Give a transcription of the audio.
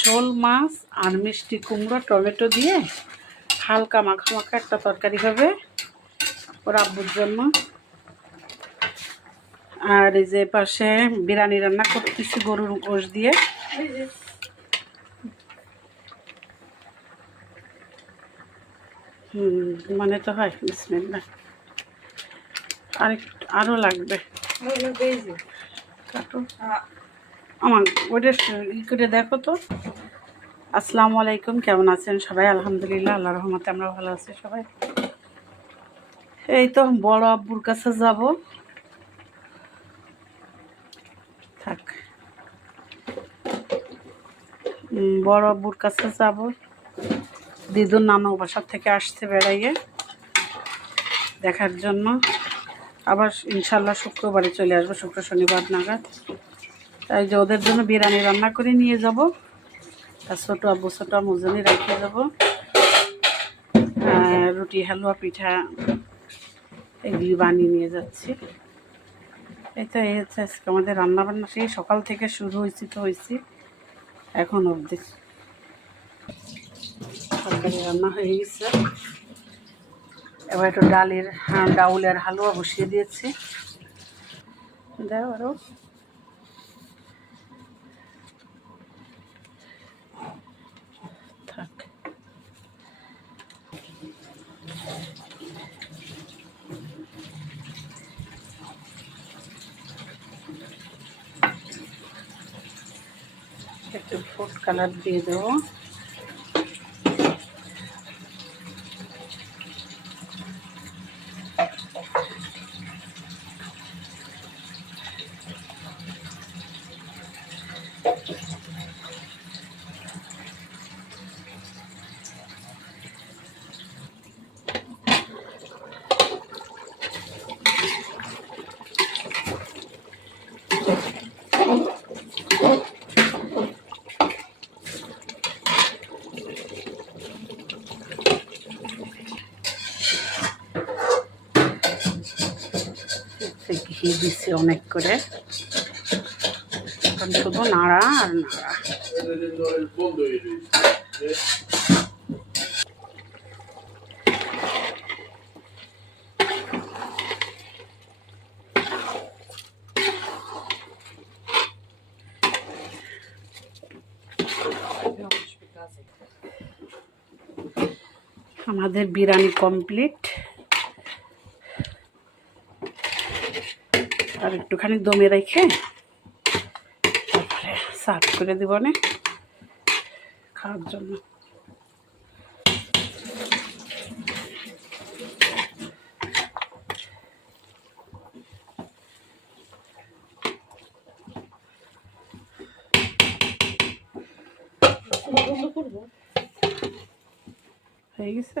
শোল মাছ আর মিষ্টি কুমড়ো টমেটো দিয়ে হালকা মাখা মাখা একটা তরকারি হবে ওর আব্বুর জন্য। আর এই যে পাশে বিরিয়ানি রান্না করতেছি গরুর গোশ দিয়ে। মানে তো হয় বিসমিল্লাহ। আরও লাগবে, আমার ওইটা ই করে দেখো তো। আসসালামু আলাইকুম, কেমন আছেন সবাই? আলহামদুলিল্লাহ, আল্লাহ রহমতে আমরা ভালো আছি সবাই। এই তো বড় আব্বুর কাছে যাব। থাক, বড় আব্বুর কাছে যাব। দিদুর নানু বাসার থেকে আসছে বেড়াইয়ে দেখার জন্য। আবার ইনশাল্লাহ শুক্রবারে চলে আসবো, শুক্র শনিবার নাগাদ। তাই যে ওদের জন্য বিরিয়ানি রান্না করে নিয়ে যাব। আর ছোটো আব্বু ছোটো আম্মুর জন্য রেখে যাবো। রুটি হালুয়া পিঠা এগুলি বানিয়ে নিয়ে যাচ্ছি। এই তো এই হচ্ছে আজকে আমাদের রান্নাবান্না। সেই সকাল থেকে শুরু হয়েছি এখন অবধি। তরকারি রান্না হয়ে গেছে। এবার একটু ডাউলের হালুয়া বসিয়ে দিয়েছি। দাও আরও। থাক, একটু ফুড কালার দিয়ে দেবো। ঘি দিচ্ছি অনেক করে, এখন শুধু নাড়া আর নাড়া। আমাদের বিরিয়ানি কমপ্লিট। আর একটুখানি দমে রেখে তারপরে সার্ভ করে দিব না খাওয়ার জন্য। হয়ে গেছে।